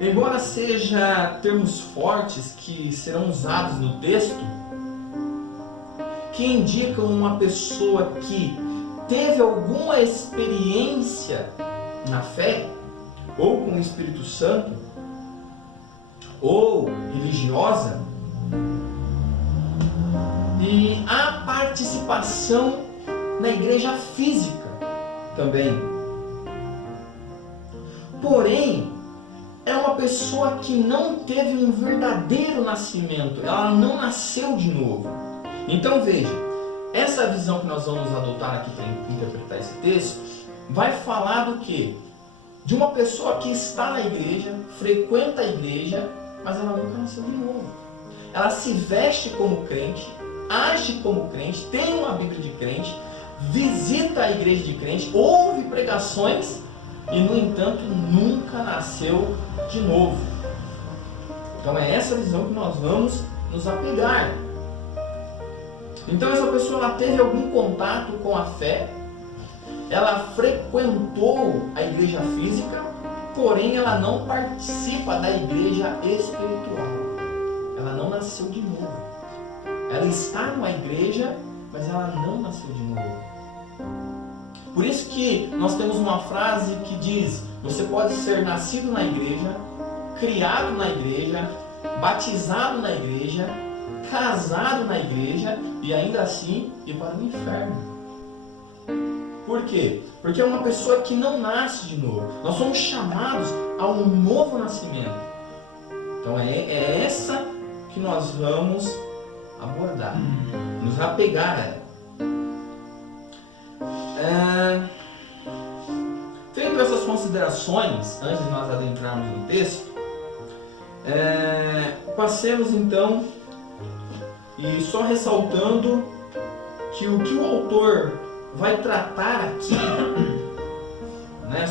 Embora seja termos fortes que serão usados no texto, que indicam uma pessoa que teve alguma experiência na fé, ou com o Espírito Santo, ou religiosa, e a participação na igreja física também. Porém, é uma pessoa que não teve um verdadeiro nascimento, ela não nasceu de novo. Então veja, essa visão que nós vamos adotar aqui para interpretar esse texto, vai falar do quê? De uma pessoa que está na igreja, frequenta a igreja, mas ela nunca nasceu de novo. Ela se veste como crente, age como crente, tem uma Bíblia de crente, visita a igreja de crente, ouve pregações e, no entanto, nunca nasceu de novo. Então é essa visão que nós vamos nos apegar. Então essa pessoa ela teve algum contato com a fé, ela frequentou a igreja física, porém ela não participa da igreja espiritual. Ela não nasceu de novo. Ela está numa igreja, mas ela não nasceu de novo. Por isso que nós temos uma frase que diz: você pode ser nascido na igreja, criado na igreja, batizado na igreja, casado na igreja e ainda assim ir para o inferno. Por quê? Porque é uma pessoa que não nasce de novo. Nós somos chamados a um novo nascimento. Então é essa que nós vamos abordar, nos apegar a ela. Feito essas considerações, antes de nós adentrarmos no texto, passemos então, e só ressaltando que o autor vai tratar aqui,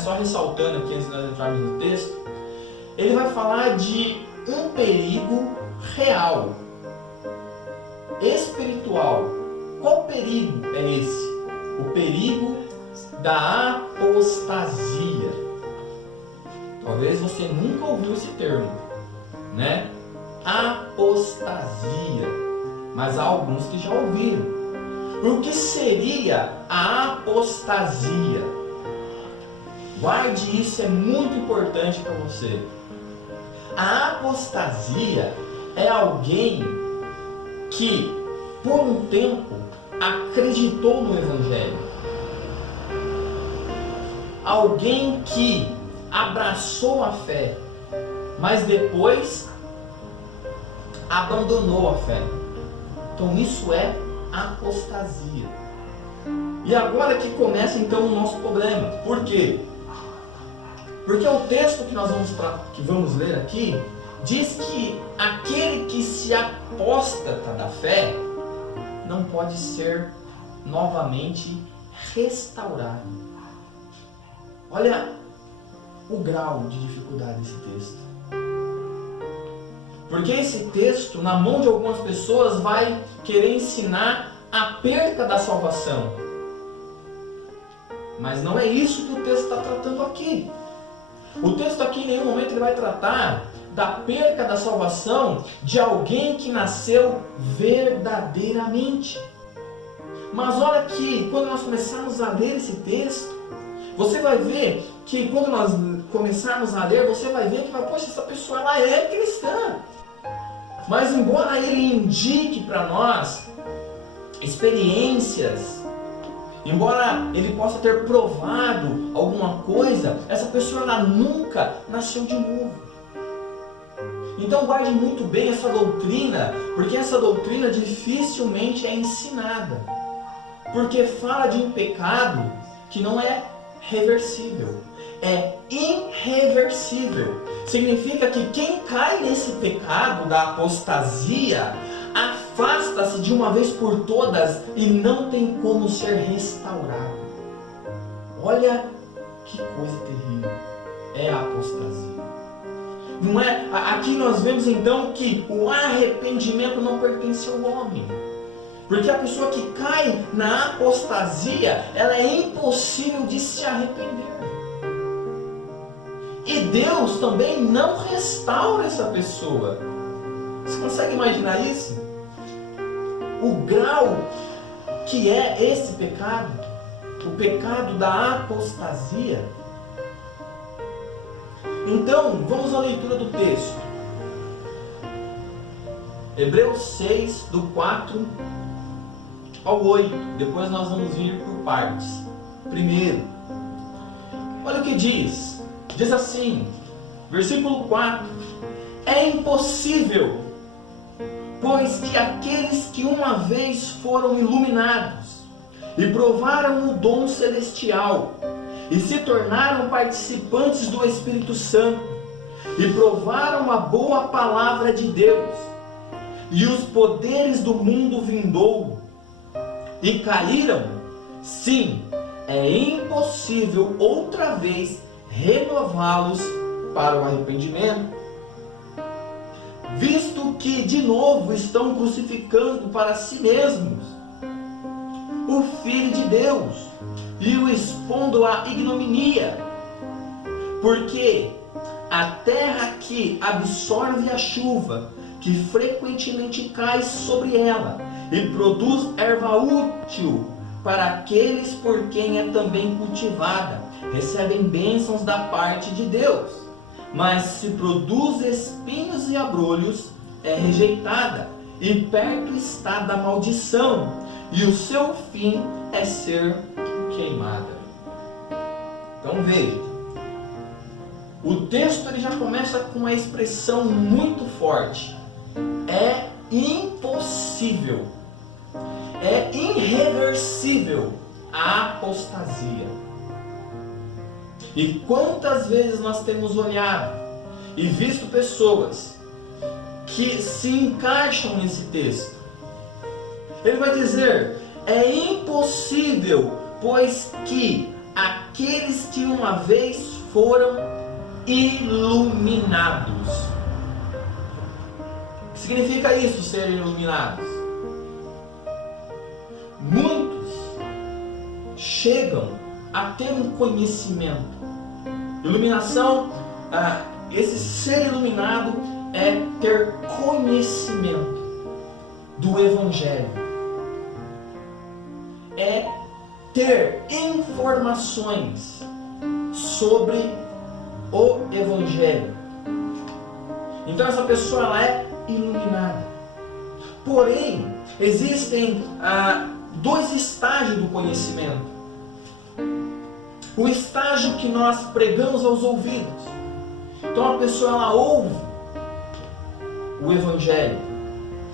só ressaltando aqui antes de nós entrarmos no texto, ele vai falar de um perigo real, espiritual. Qual perigo é esse? O perigo da apostasia. Talvez você nunca ouviu esse termo, Apostasia. Mas há alguns que já ouviram. O que seria a apostasia? Guarde isso, é muito importante para você. A apostasia é alguém que, por um tempo, acreditou no Evangelho. Alguém que abraçou a fé, mas depois abandonou a fé. Então isso é apostasia. E agora que começa então o nosso problema. Por quê? Porque o texto que nós vamos ler aqui diz que aquele que se apóstata da fé não pode ser novamente restaurado. Olha o grau de dificuldade desse texto. Porque esse texto, na mão de algumas pessoas, vai querer ensinar a perda da salvação. Mas não é isso que o texto está tratando aqui. O texto aqui em nenhum momento ele vai tratar da perda da salvação de alguém que nasceu verdadeiramente. Mas olha que quando nós começarmos a ler esse texto, você vai ver que quando nós começarmos a ler, você vai ver que poxa, essa pessoa ela é cristã. Mas embora ele indique para nós experiências, embora ele possa ter provado alguma coisa, essa pessoa ela nunca nasceu de novo. Então guarde muito bem essa doutrina, porque essa doutrina dificilmente é ensinada. Porque fala de um pecado que não é reversível, é irreversível. Significa que quem cai nesse pecado da apostasia afasta-se de uma vez por todas e não tem como ser restaurado. Olha que coisa terrível é a apostasia. Não é? Aqui nós vemos então que o arrependimento não pertence ao homem. Porque a pessoa que cai na apostasia, ela é impossível de se arrepender. E Deus também não restaura essa pessoa. Você consegue imaginar isso? O grau que é esse pecado, o pecado da apostasia. Então, vamos à leitura do texto. Hebreus 6, do 4 ao 8. Depois nós vamos vir por partes. Primeiro, olha o que diz. Diz assim, versículo 4. É impossível, pois que aqueles que uma vez foram iluminados e provaram o dom celestial e se tornaram participantes do Espírito Santo e provaram a boa palavra de Deus e os poderes do mundo vindouro e caíram, sim, é impossível outra vez renová-los para o arrependimento, visto que de novo estão crucificando para si mesmos o Filho de Deus e o expondo à ignominia, porque a terra que absorve a chuva que frequentemente cai sobre ela e produz erva útil para aqueles por quem é também cultivada, recebem bênçãos da parte de Deus. Mas se produz espinhos e abrolhos, é rejeitada, e perto está da maldição, e o seu fim é ser queimada. Então veja, o texto ele já começa com uma expressão muito forte. É impossível, é irreversível a apostasia. E quantas vezes nós temos olhado e visto pessoas que se encaixam nesse texto. Ele vai dizer, é impossível, pois que aqueles que uma vez foram iluminados. O que significa isso, ser iluminados? Muitos chegam a ter um conhecimento. Iluminação, esse ser iluminado é ter conhecimento do Evangelho. É ter informações sobre o Evangelho. Então essa pessoa ela é iluminada. Porém, existem dois estágios do conhecimento. O estágio que nós pregamos aos ouvidos. Então a pessoa ela ouve o Evangelho.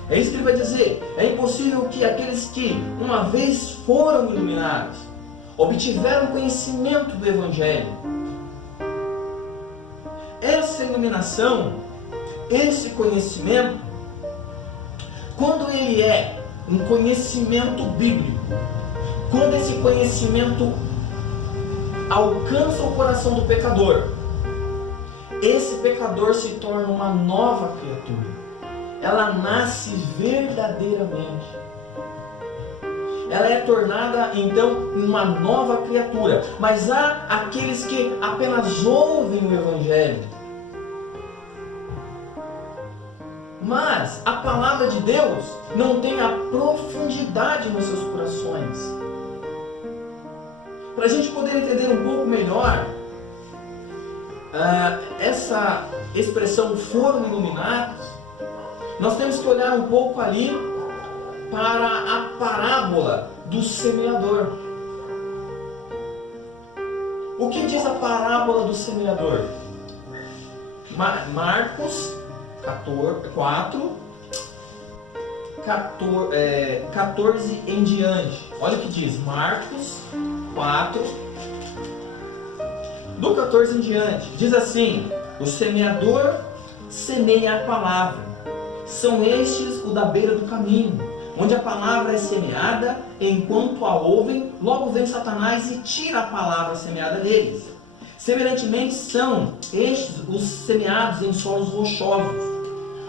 É isso que ele vai dizer. É impossível que aqueles que uma vez foram iluminados, obtiveram conhecimento do Evangelho. Essa iluminação, esse conhecimento, quando ele é um conhecimento bíblico, quando esse conhecimento alcança o coração do pecador, esse pecador se torna uma nova criatura. Ela nasce verdadeiramente. Ela é tornada então uma nova criatura. Mas há aqueles que apenas ouvem o Evangelho. Mas a palavra de Deus não tem a profundidade nos seus corações. Para a gente poder entender um pouco melhor essa expressão foram iluminados, nós temos que olhar um pouco ali para a parábola do semeador. O que diz a parábola do semeador? Marcos 14 em diante. Olha o que diz, Marcos 4, do 14 em diante. Diz assim, o semeador semeia a palavra. São estes o da beira do caminho, onde a palavra é semeada, enquanto a ouvem, logo vem Satanás e tira a palavra semeada deles. Semelhantemente são estes os semeados em solos rochosos,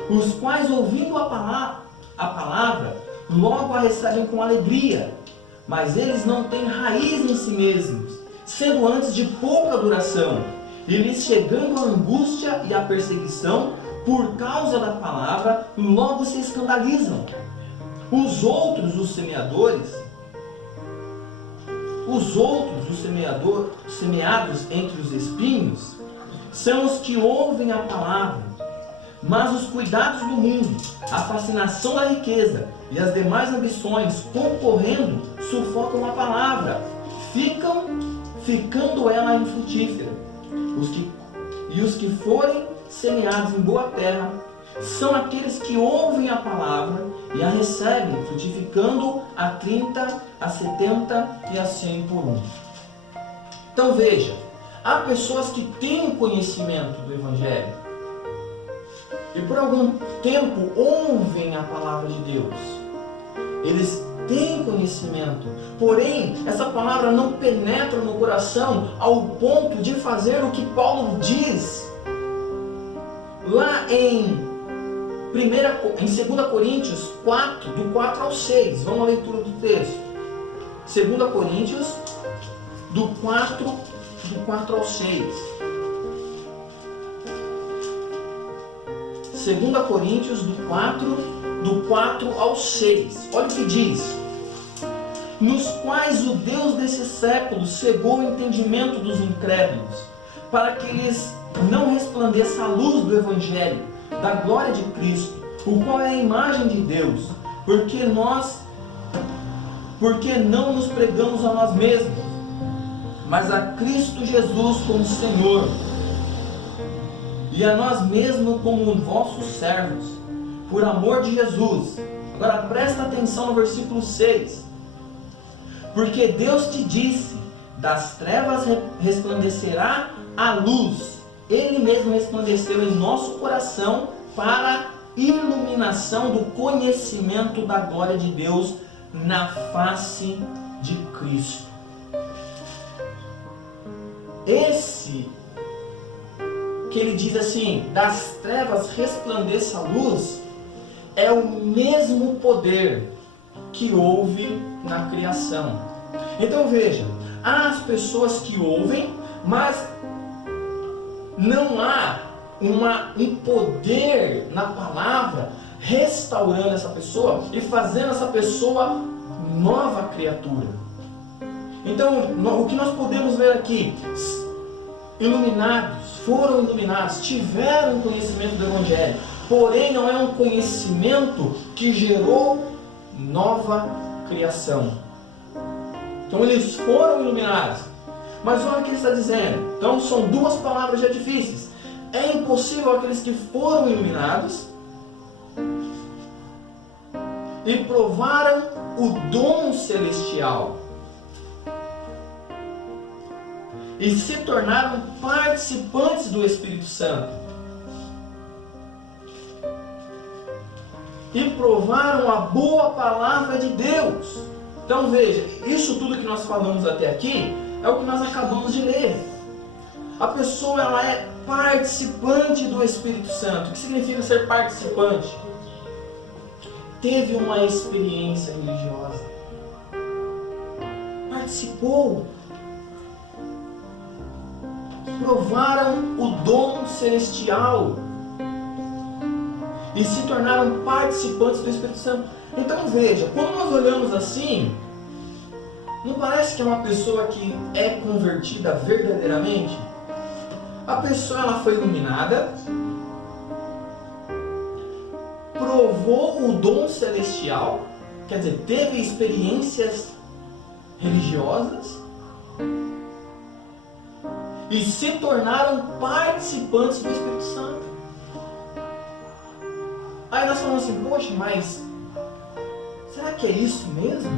os quais, ouvindo a palavra, logo a recebem com alegria, mas eles não têm raiz em si mesmos, sendo antes de pouca duração. E lhes chegando a angústia e a perseguição por causa da palavra, logo se escandalizam. Os outros, os semeadores, semeados entre os espinhos, são os que ouvem a palavra, mas os cuidados do mundo, a fascinação da riqueza e as demais ambições concorrendo sufocam a palavra, ficando ela infrutífera. Os que forem semeados em boa terra são aqueles que ouvem a palavra e a recebem, frutificando a 30, a 70 e a 100 por um. Então veja, há pessoas que têm conhecimento do Evangelho e por algum tempo ouvem a palavra de Deus. Eles têm conhecimento, porém essa palavra não penetra no coração ao ponto de fazer o que Paulo diz lá em 2 Coríntios 4, do 4 ao 6. Vamos à leitura do texto. 2 Coríntios, do 4 ao 6. 2 Coríntios, do 4 ao 6. Olha o que diz. Nos quais o Deus desse século cegou o entendimento dos incrédulos, para que lhes não resplandeça a luz do Evangelho, da glória de Cristo, o qual é a imagem de Deus, porque não nos pregamos a nós mesmos, mas a Cristo Jesus como Senhor, e a nós mesmos como vossos servos, por amor de Jesus. Agora presta atenção no versículo 6. Porque Deus te disse, das trevas resplandecerá a luz. Ele mesmo resplandeceu em nosso coração para iluminação do conhecimento da glória de Deus na face de Cristo. Esse que ele diz assim, das trevas resplandeça a luz, é o mesmo poder que houve na criação. Então veja, há as pessoas que ouvem, mas não há um poder na palavra restaurando essa pessoa e fazendo essa pessoa nova criatura. Então o que nós podemos ver aqui, foram iluminados, tiveram conhecimento do Evangelho, porém não é um conhecimento que gerou nova criação. Então eles foram iluminados, mas olha o que ele está dizendo. Então são duas palavras já difíceis. É impossível aqueles que foram iluminados e provaram o dom celestial e se tornaram participantes do Espírito Santo e provaram a boa palavra de Deus. Então veja, isso tudo que nós falamos até aqui é o que nós acabamos de ler. A pessoa ela é participante do Espírito Santo. O que significa ser participante? Teve uma experiência religiosa, participou, provaram o dom celestial e se tornaram participantes do Espírito Santo. Então veja, quando nós olhamos assim, não parece que é uma pessoa que é convertida verdadeiramente? A pessoa ela foi iluminada, provou o dom celestial, quer dizer, teve experiências religiosas e se tornaram participantes do Espírito Santo. Aí nós falamos assim, poxa, mas será que é isso mesmo?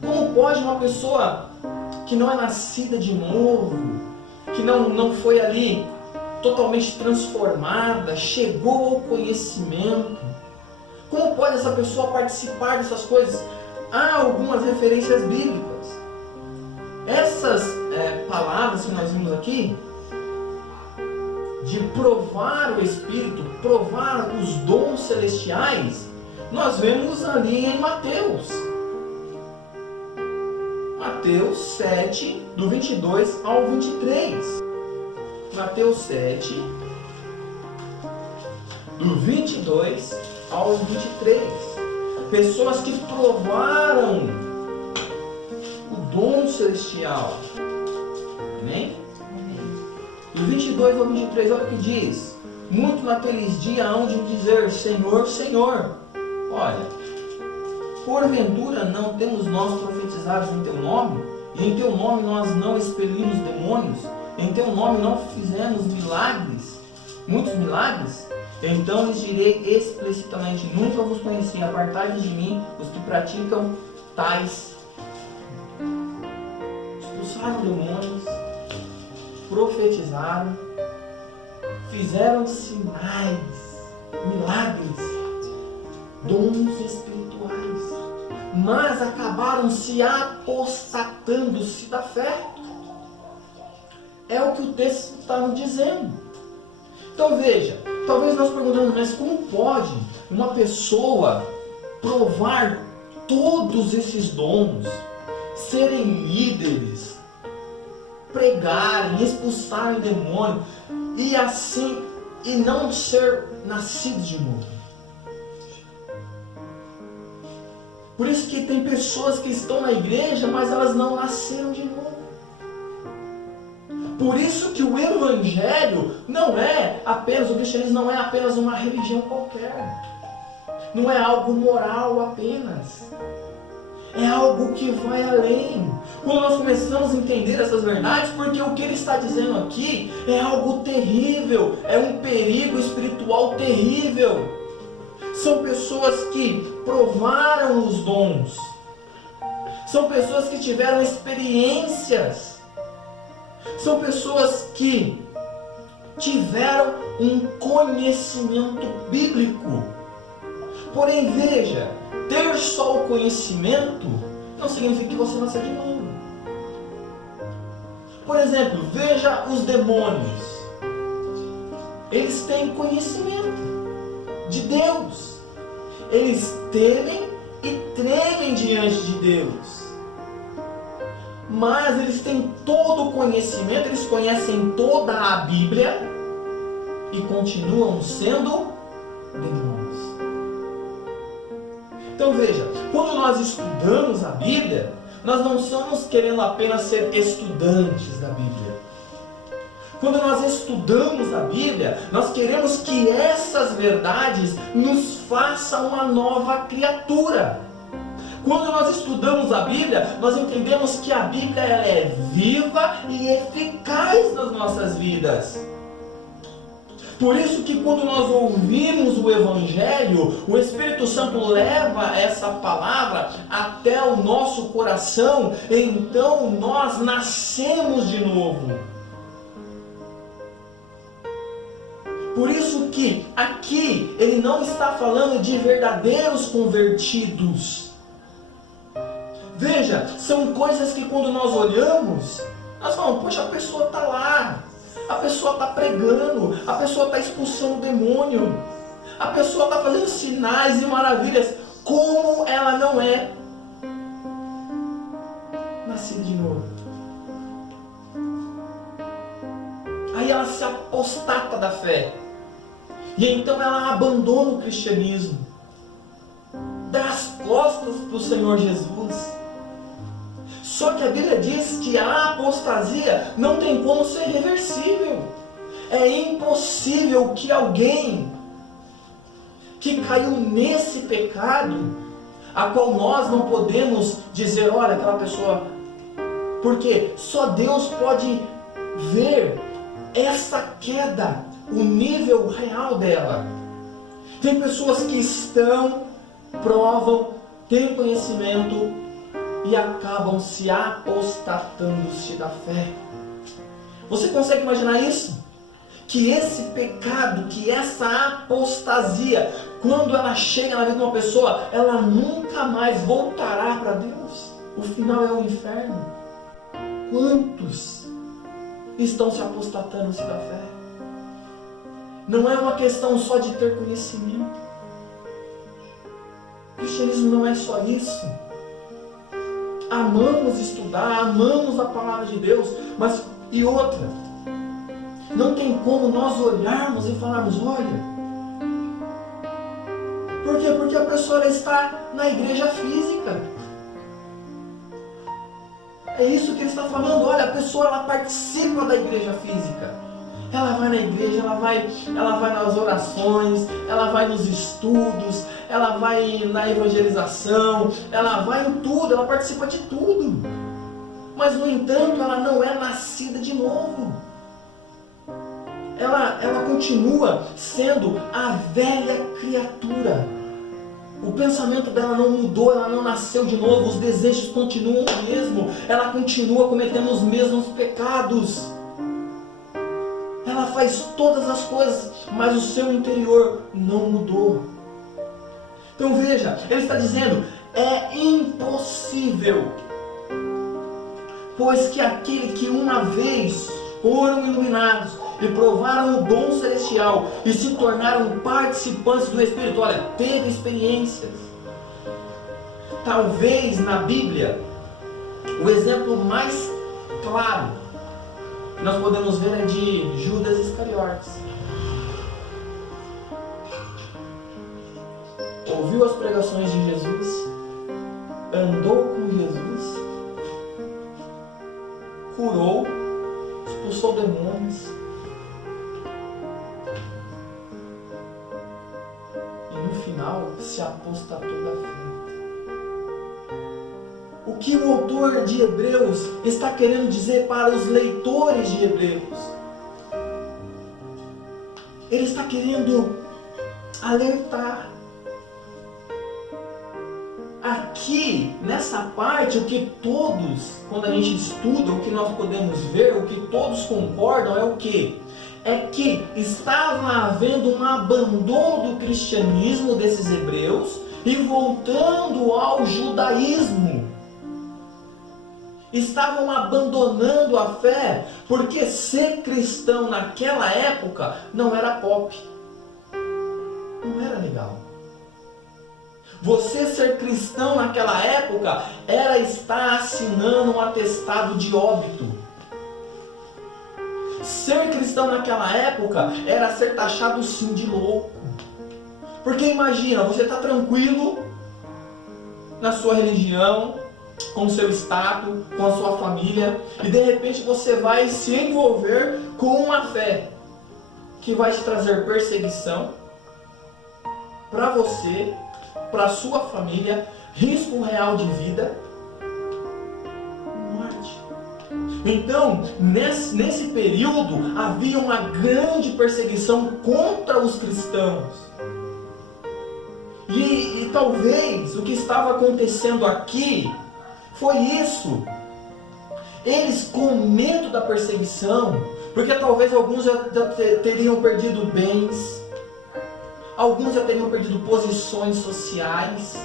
Como pode uma pessoa que não é nascida de novo, que não foi ali totalmente transformada, chegou ao conhecimento, como pode essa pessoa participar dessas coisas? Há algumas referências bíblicas. Essas palavras que nós vimos aqui, de provar o Espírito, provar os dons celestiais, nós vemos ali em Mateus 7, do 22 ao 23. Mateus 7, do 22 ao 23. Pessoas que provaram o dom celestial. Amém? Do 22 ao 23, olha o que diz. Muito naqueles dias hão de me dizer: Senhor, Senhor. Olha, porventura não temos nós profetizados em teu nome? E em teu nome nós não expelimos demônios? Em teu nome não fizemos milagres? Muitos milagres? Então lhes direi explicitamente: nunca vos conheci, apartai-vos de mim, os que praticam tais. Expulsaram demônios, profetizaram, fizeram sinais, milagres, dons espirituais, mas acabaram se apostatando-se da fé. É o que o texto está nos dizendo. Então veja, talvez nós perguntamos, mas como pode uma pessoa provar todos esses dons, serem líderes, pregarem, expulsarem demônio e assim, e não ser nascido de novo? Por isso que tem pessoas que estão na igreja, mas elas não nasceram de novo. Por isso que o evangelho não é apenas, o cristianismo não é apenas uma religião qualquer. Não é algo moral apenas. É algo que vai além. Quando nós começamos a entender essas verdades, porque o que ele está dizendo aqui é algo terrível, é um perigo espiritual terrível. São pessoas que provaram os dons, são pessoas que tiveram experiências, são pessoas que tiveram um conhecimento bíblico. Porém, veja, ter só o conhecimento não significa que você nasceu de novo. Por exemplo, veja os demônios. Eles têm conhecimento de Deus. Eles temem e tremem diante de Deus. Mas eles têm todo o conhecimento, eles conhecem toda a Bíblia e continuam sendo demônios. Então veja, quando nós estudamos a Bíblia, nós não estamos querendo apenas ser estudantes da Bíblia. Quando nós estudamos a Bíblia, nós queremos que essas verdades nos façam uma nova criatura. Quando nós estudamos a Bíblia, nós entendemos que a Bíblia ela é viva e eficaz nas nossas vidas. Por isso que quando nós ouvimos o Evangelho, o Espírito Santo leva essa palavra até o nosso coração, então nós nascemos de novo. Por isso que aqui ele não está falando de verdadeiros convertidos. Veja, são coisas que quando nós olhamos, nós falamos, poxa, a pessoa está lá, a pessoa está pregando, a pessoa está expulsando o demônio, a pessoa está fazendo sinais e maravilhas, como ela não é nascida de novo? Aí ela se apostata da fé, e então ela abandona o cristianismo, dá as costas para o Senhor Jesus. Só que a Bíblia diz que a apostasia não tem como ser reversível. É impossível que alguém que caiu nesse pecado, a qual nós não podemos dizer, olha, aquela pessoa, porque só Deus pode ver essa queda, o nível real dela. Tem pessoas que estão, provam, têm conhecimento, e acabam se apostatando-se da fé. Você consegue imaginar isso? Que esse pecado, que essa apostasia, quando ela chega na vida de uma pessoa, ela nunca mais voltará para Deus. O final é o inferno. Quantos estão se apostatando-se da fé? Não é uma questão só de ter conhecimento. O cristianismo não é só isso. Amamos estudar, amamos a palavra de Deus, mas e outra? Não tem como nós olharmos e falarmos, olha. Por quê? Porque a pessoa está na igreja física. É isso que ele está falando. Olha, a pessoa ela participa da igreja física. Ela vai na igreja, ela vai nas orações, ela vai nos estudos, ela vai na evangelização, ela vai em tudo, ela participa de tudo. Mas, no entanto, ela não é nascida de novo. Ela continua sendo a velha criatura. O pensamento dela não mudou, ela não nasceu de novo, os desejos continuam o mesmo, ela continua cometendo os mesmos pecados. Ela faz todas as coisas, mas o seu interior não mudou. Então veja, ele está dizendo, é impossível, pois que aquele que uma vez foram iluminados e provaram o dom celestial e se tornaram participantes do Espírito, olha, teve experiências. Talvez na Bíblia, o exemplo mais claro que nós podemos ver é de Judas Iscariotes. Ouviu as pregações de Jesus, andou com Jesus, curou, expulsou demônios, e no final se apostatou da fé. O que o autor de Hebreus está querendo dizer para os leitores de Hebreus? Ele está querendo alertar. Aqui, nessa parte, o que todos, quando a gente estuda, o que nós podemos ver, o que todos concordam é o quê? É que estava havendo um abandono do cristianismo desses hebreus e voltando ao judaísmo. Estavam abandonando a fé, porque ser cristão naquela época não era pop, não era legal. Você ser cristão naquela época era estar assinando um atestado de óbito. Ser cristão naquela época era ser taxado sim de louco. Porque imagina, você está tranquilo na sua religião, com o seu status, com a sua família, e de repente você vai se envolver com uma fé que vai te trazer perseguição para você, para a sua família, risco real de vida, morte. Então, nesse período, havia uma grande perseguição contra os cristãos. E talvez o que estava acontecendo aqui foi isso. Eles, com medo da perseguição, porque talvez alguns já teriam perdido bens, alguns já teriam perdido posições sociais,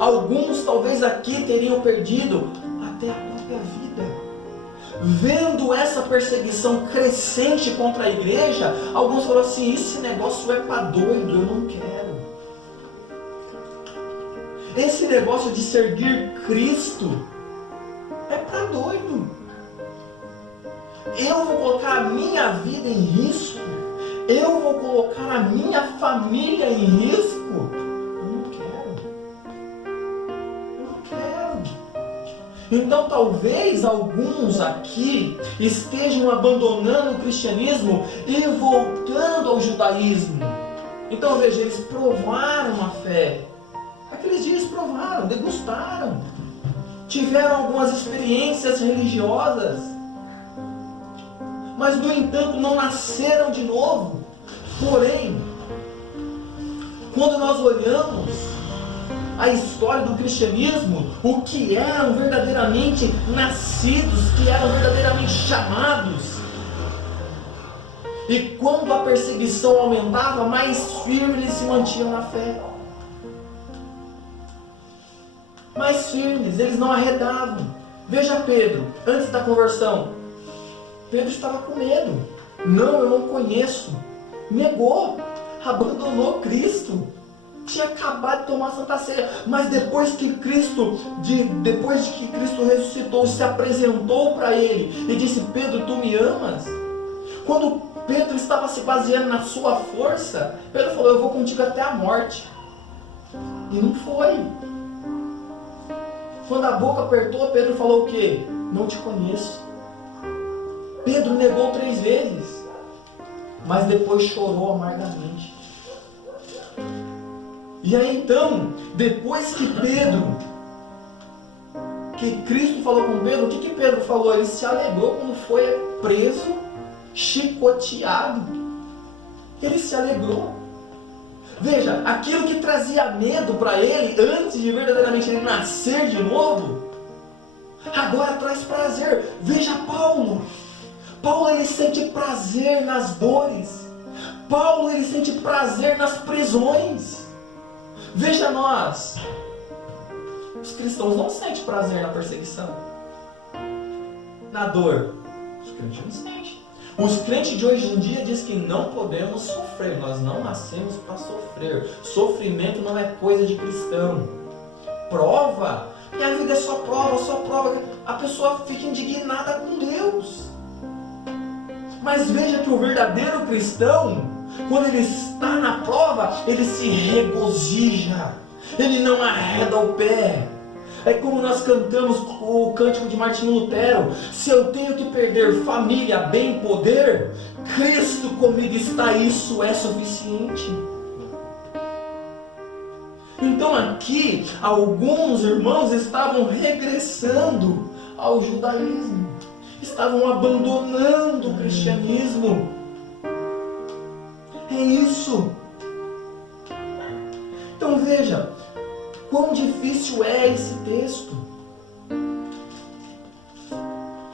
alguns talvez aqui teriam perdido até a própria vida. Vendo essa perseguição crescente contra a igreja, alguns falaram assim, esse negócio é para doido, eu não quero. Esse negócio de servir Cristo é para doido. Eu vou colocar a minha vida em risco, eu vou colocar a minha família em risco. Eu não quero. Então talvez alguns aqui estejam abandonando o cristianismo e voltando ao judaísmo. Então veja, eles provaram a fé. Aqueles dias provaram, degustaram, tiveram algumas experiências religiosas, mas no entanto não nasceram de novo. Porém, quando nós olhamos a história do cristianismo, o que eram verdadeiramente nascidos, que eram verdadeiramente chamados, e quando a perseguição aumentava, mais firme eles se mantinham na fé. Mais firmes, eles não arredavam. Veja Pedro, antes da conversão, Pedro estava com medo. Não, eu não conheço. Negou, abandonou Cristo. Tinha acabado de tomar a Santa Ceia. Mas depois de que Cristo ressuscitou, se apresentou para ele e disse, Pedro, tu me amas? Quando Pedro estava se baseando na sua força, Pedro falou: eu vou contigo até a morte. E não foi. Quando a boca apertou, Pedro falou o quê? Não te conheço. Pedro negou 3 vezes, mas depois chorou amargamente. E aí então, depois que Cristo falou com Pedro, o que Pedro falou? Ele se alegrou quando foi preso, chicoteado. Ele se alegrou. Veja, aquilo que trazia medo para ele, antes de verdadeiramente ele nascer de novo, agora traz prazer. Veja Paulo. Paulo, ele sente prazer nas dores. Paulo, ele sente prazer nas prisões. Veja nós. Os cristãos não sentem prazer na perseguição, na dor. Os crentes não sentem. Os crentes de hoje em dia dizem que não podemos sofrer. Nós não nascemos para sofrer. Sofrimento não é coisa de cristão. Prova. E a vida é só prova, só prova. A pessoa fica indignada com Deus. Mas veja que o verdadeiro cristão, quando ele está na prova, ele se regozija. Ele não arreda o pé. É como nós cantamos o cântico de Martinho Lutero: se eu tenho que perder família, bem, poder, Cristo comigo está, isso é suficiente. Então aqui, alguns irmãos estavam regressando ao judaísmo, estavam abandonando o cristianismo. É isso. Então veja, quão difícil é esse texto.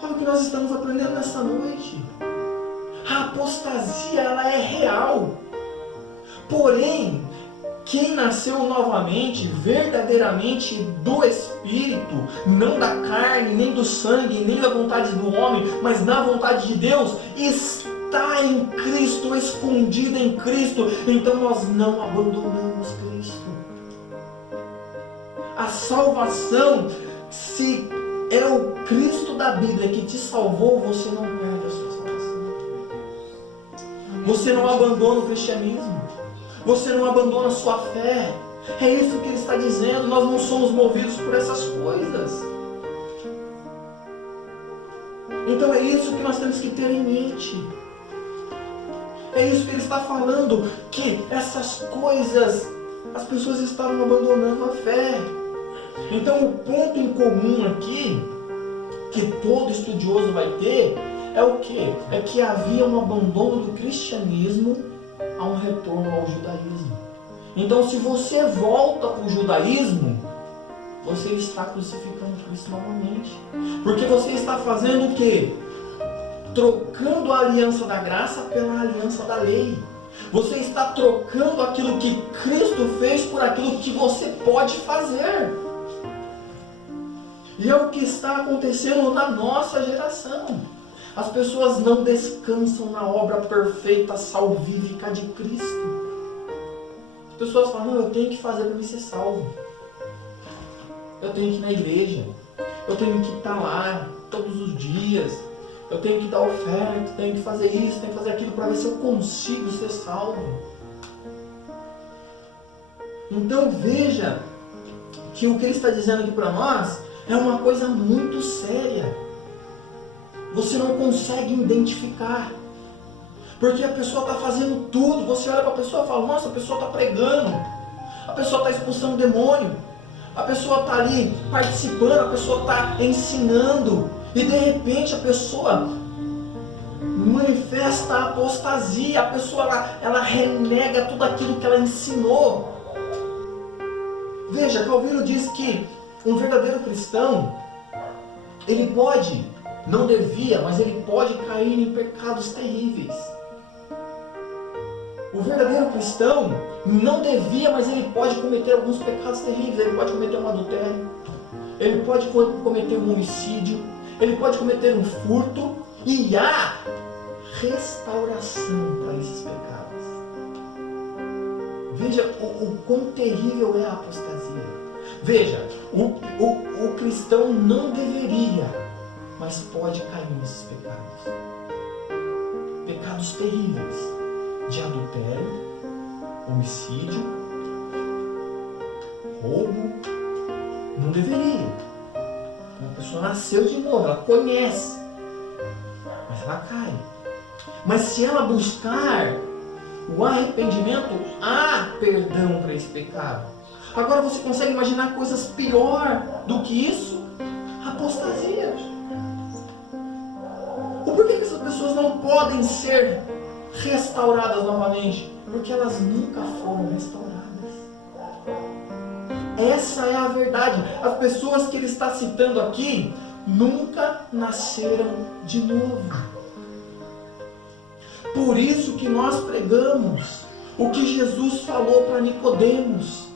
Olha o que nós estamos aprendendo nessa noite. A apostasia, ela é real. Porém, quem nasceu novamente, verdadeiramente do Espírito, não da carne, nem do sangue, nem da vontade do homem, mas na vontade de Deus, está em Cristo, escondido em Cristo. Então nós não abandonamos Cristo. A salvação, se é o Cristo da Bíblia que te salvou, você não perde a sua salvação. Você não abandona o cristianismo. Você não abandona a sua fé. É isso que ele está dizendo. Nós não somos movidos por essas coisas. Então é isso que nós temos que ter em mente. É isso que ele está falando, que essas coisas, as pessoas estavam abandonando a fé. Então o ponto em comum aqui, que todo estudioso vai ter, é o quê? É que havia um abandono do cristianismo a um retorno ao judaísmo. Então se você volta para o judaísmo, você está crucificando Cristo novamente. Porque você está fazendo o quê? Trocando a aliança da graça pela aliança da lei. Você está trocando aquilo que Cristo fez por aquilo que você pode fazer. E é o que está acontecendo na nossa geração. As pessoas não descansam na obra perfeita, salvífica de Cristo. As pessoas falam: não, eu tenho que fazer para me ser salvo. Eu tenho que ir na igreja. Eu tenho que estar lá todos os dias. Eu tenho que dar oferta, tenho que fazer isso, tenho que fazer aquilo para ver se eu consigo ser salvo. Então veja que o que ele está dizendo aqui para nós é uma coisa muito séria. Você não consegue identificar. Porque a pessoa está fazendo tudo. Você olha para a pessoa e fala: nossa, a pessoa está pregando. A pessoa está expulsando o demônio. A pessoa está ali participando. A pessoa está ensinando. E de repente a pessoa manifesta a apostasia. A pessoa ela renega tudo aquilo que ela ensinou. Veja, Calvino diz que um verdadeiro cristão, ele pode, não devia, mas ele pode cair em pecados terríveis. O verdadeiro cristão não devia, mas ele pode cometer alguns pecados terríveis. Ele pode cometer um adultério, ele pode cometer um homicídio, ele pode cometer um furto, e há restauração para esses pecados. Veja o quão terrível é a apostasia. Veja, o cristão não deveria, mas pode cair nesses pecados. pecados terríveis de adultério, homicídio, roubo. Não deveria. Uma pessoa nasceu de novo, ela conhece, mas ela cai. Mas se ela buscar o arrependimento, há perdão para esse pecado. Agora você consegue imaginar coisas pior do que isso? Apostasia. Por que essas pessoas não podem ser restauradas novamente? Porque elas nunca foram restauradas. Essa é a verdade. As pessoas que ele está citando aqui nunca nasceram de novo. Por isso que nós pregamos o que Jesus falou para Nicodemos.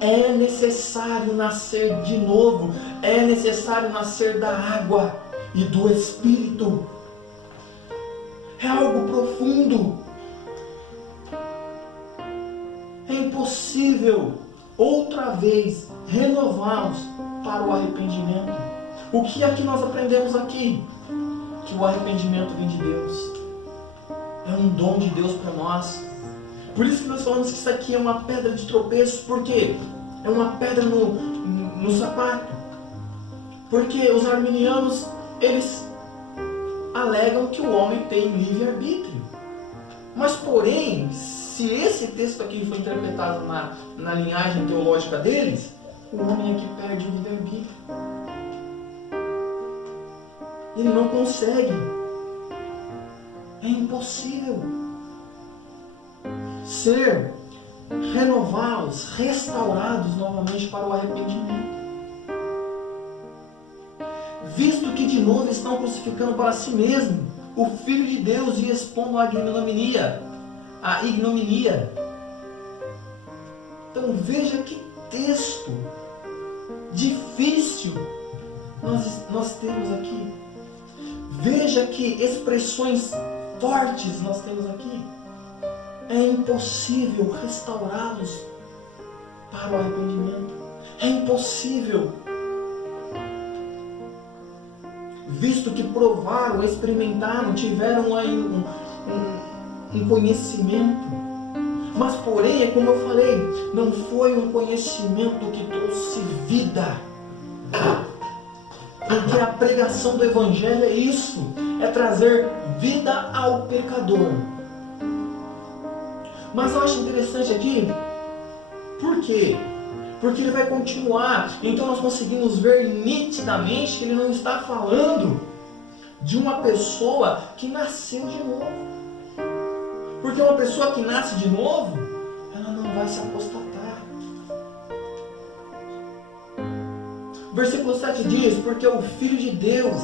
É necessário nascer de novo. É necessário nascer da água e do Espírito. É algo profundo. É impossível outra vez renová-los para o arrependimento. O que é que nós aprendemos aqui? Que o arrependimento vem de Deus. É um dom de Deus para nós. Por isso que nós falamos que isso aqui é uma pedra de tropeço. Por quê? É uma pedra no sapato. Porque os arminianos, eles alegam que o homem tem livre-arbítrio. Mas, porém, se esse texto aqui foi interpretado na linhagem teológica deles, o homem é que perde o livre-arbítrio. Ele não consegue. É impossível ser renovados, restaurados novamente para o arrependimento. Visto que de novo estão crucificando para si mesmo o Filho de Deus e expondo a ignominia. Então veja que texto difícil nós temos aqui. Veja que expressões fortes nós temos aqui. É impossível restaurá-los para o arrependimento. É impossível. Visto que provaram, experimentaram, tiveram aí um conhecimento. Mas porém, é como eu falei, não foi um conhecimento que trouxe vida. Porque a pregação do Evangelho é isso, é trazer vida ao pecador. Mas eu acho interessante aqui, por quê? Porque ele vai continuar, então nós conseguimos ver nitidamente que ele não está falando de uma pessoa que nasceu de novo. Porque uma pessoa que nasce de novo, ela não vai se apostatar. Versículo 7 diz, porque o Filho de Deus,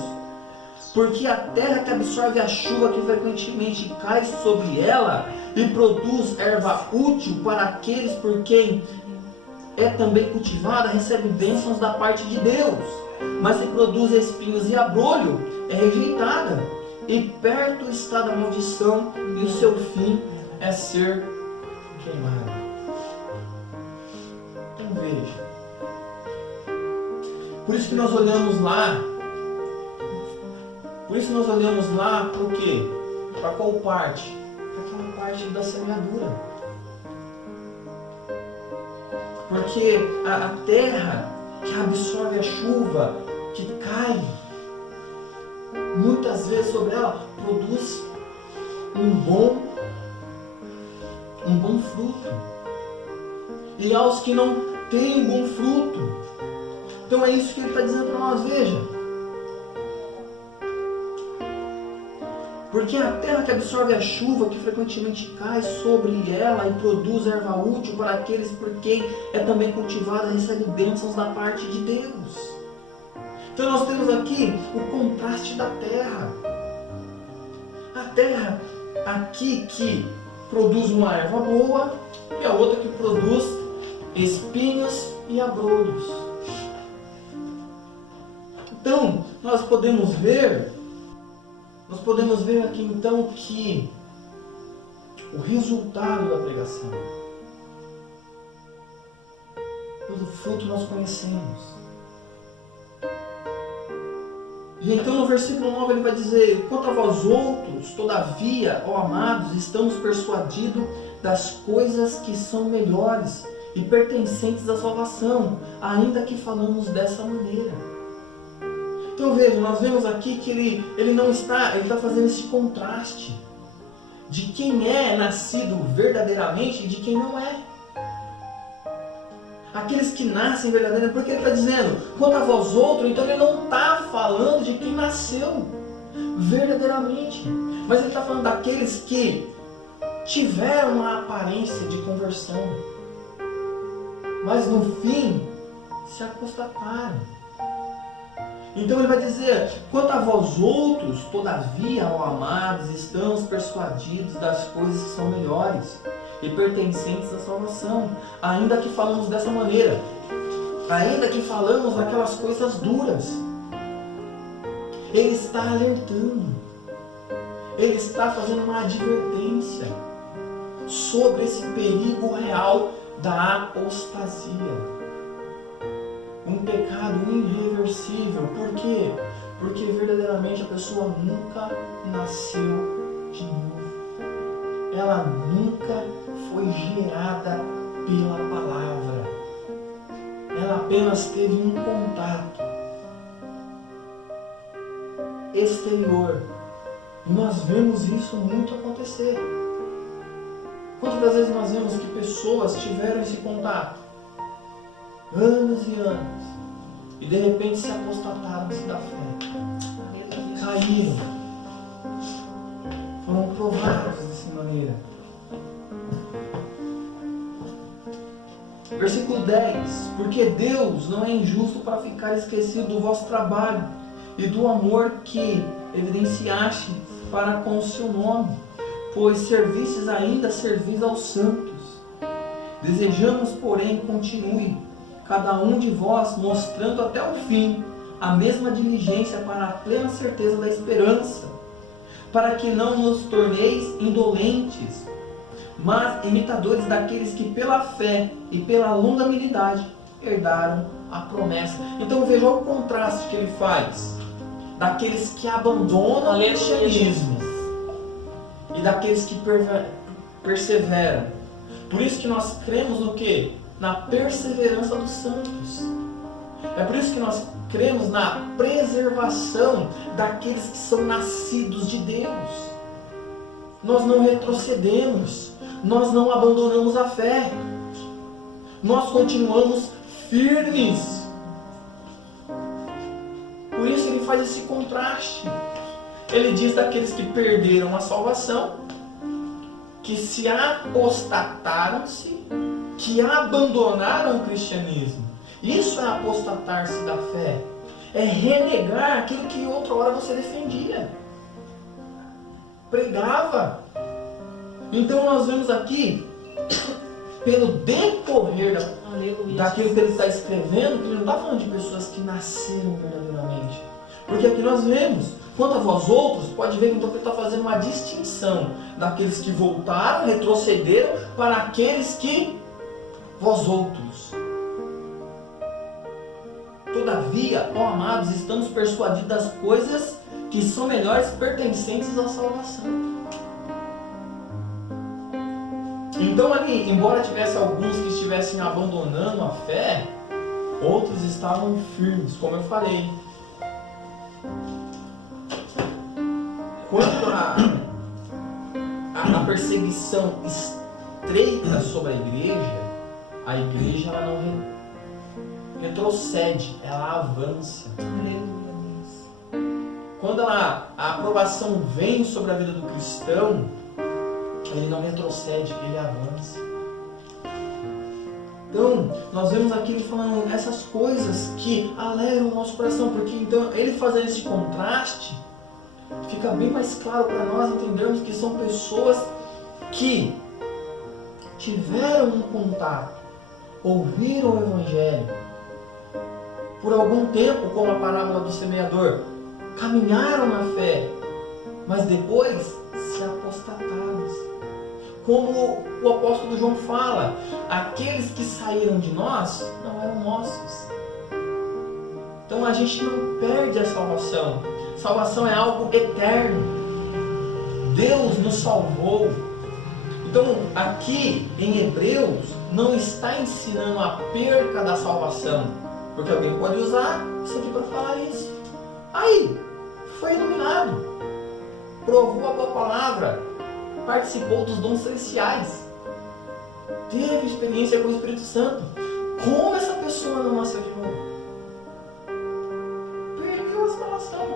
porque a terra que absorve a chuva que frequentemente cai sobre ela e produz erva útil para aqueles por quem é também cultivada, recebe bênçãos da parte de Deus. Mas se produz espinhos e abrolho, é rejeitada, e perto está da maldição, e o seu fim é ser queimado. Então veja. Por isso que nós olhamos lá. Por isso nós olhamos lá para o quê? Para qual parte? Para aquela parte da semeadura. Porque a terra que absorve a chuva, que cai, muitas vezes sobre ela, produz um bom fruto. E aos que não têm bom fruto. Então é isso que ele está dizendo para nós, veja. Porque a terra que absorve a chuva, que frequentemente cai sobre ela e produz erva útil para aqueles por quem é também cultivada, recebe bênçãos da parte de Deus. Então nós temos aqui o contraste da terra. A terra aqui que produz uma erva boa e a outra que produz espinhos e abrolhos. Então nós podemos ver aqui então que o resultado da pregação, pelo fruto nós conhecemos. E então no versículo 9 ele vai dizer: quanto a vós outros, todavia, ó amados, estamos persuadidos das coisas que são melhores e pertencentes à salvação, ainda que falamos dessa maneira. Então veja, nós vemos aqui que ele está fazendo esse contraste de quem é nascido verdadeiramente e de quem não é. Aqueles que nascem verdadeiramente, porque ele está dizendo, quanto a vós outros, então ele não está falando de quem nasceu verdadeiramente, mas ele está falando daqueles que tiveram uma aparência de conversão, mas no fim se apostataram. Então ele vai dizer, quanto a vós outros, todavia, ó amados, estamos persuadidos das coisas que são melhores e pertencentes à salvação, ainda que falamos dessa maneira, ainda que falamos daquelas coisas duras. Ele está alertando, ele está fazendo uma advertência sobre esse perigo real da apostasia. Um pecado irreversível. Por quê? Porque verdadeiramente a pessoa nunca nasceu de novo. Ela nunca foi gerada pela palavra. Ela apenas teve um contato exterior. E nós vemos isso muito acontecer. Quantas das vezes nós vemos que pessoas tiveram esse contato? Anos e anos. E de repente se apostataram-se da fé. Caíram. Foram provados dessa maneira. Versículo 10. Porque Deus não é injusto para ficar esquecido do vosso trabalho e do amor que evidenciaste para com o seu nome, pois servistes ainda servis aos santos. Desejamos, porém, continue cada um de vós mostrando até o fim a mesma diligência para a plena certeza da esperança, para que não nos torneis indolentes, mas imitadores daqueles que pela fé e pela longanimidade herdaram a promessa. Então veja o contraste que ele faz daqueles que abandonam o cristianismo e daqueles que perseveram. Por isso que nós cremos no quê? Na perseverança dos santos. É por isso que nós cremos na preservação daqueles que são nascidos de Deus. Nós não retrocedemos, nós não abandonamos a fé, nós continuamos firmes. Por isso ele faz esse contraste. Ele diz daqueles que perderam a salvação, que se apostataram-se, que abandonaram o cristianismo. Isso é apostatar-se da fé. É renegar aquilo que outra hora você defendia, pregava. Então nós vemos aqui, pelo decorrer daquilo que ele está escrevendo, que ele não está falando de pessoas que nasceram verdadeiramente. Porque aqui nós vemos, quanto a vós outros, pode ver que então ele está fazendo uma distinção daqueles que voltaram, retrocederam, para aqueles que vós outros. Todavia, ó amados, estamos persuadidos das coisas que são melhores, pertencentes à salvação. Então ali, embora tivesse alguns que estivessem abandonando a fé, outros estavam firmes, como eu falei. Quanto a perseguição estreita sobre a igreja ela não retrocede, ela avança. Quando a aprovação vem sobre a vida do cristão, ele não retrocede, ele avança. Então, nós vemos aqui ele falando essas coisas que alegram o nosso coração, porque então ele fazendo esse contraste, fica bem mais claro para nós entendermos que são pessoas que tiveram um contato, ouviram o Evangelho, por algum tempo, como a parábola do semeador, caminharam na fé, mas depois se apostataram. Como o apóstolo João fala, aqueles que saíram de nós não eram nossos. Então a gente não perde a salvação. Salvação é algo eterno. Deus nos salvou. Então, aqui em Hebreus, não está ensinando a perca da salvação, porque alguém pode usar isso aqui para falar isso. Aí, foi iluminado, provou a boa palavra, participou dos dons celestiais, teve experiência com o Espírito Santo. Como essa pessoa não nasceu de novo? Perdeu a salvação.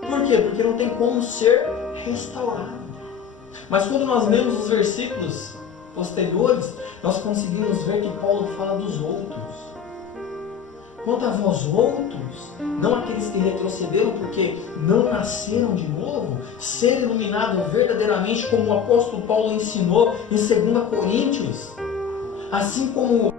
Por quê? Porque não tem como ser restaurado. Mas quando nós lemos os versículos posteriores, nós conseguimos ver que Paulo fala dos outros. Quanto a vós outros, não aqueles que retrocederam porque não nasceram de novo, ser iluminado verdadeiramente como o apóstolo Paulo ensinou em 2 Coríntios. Assim como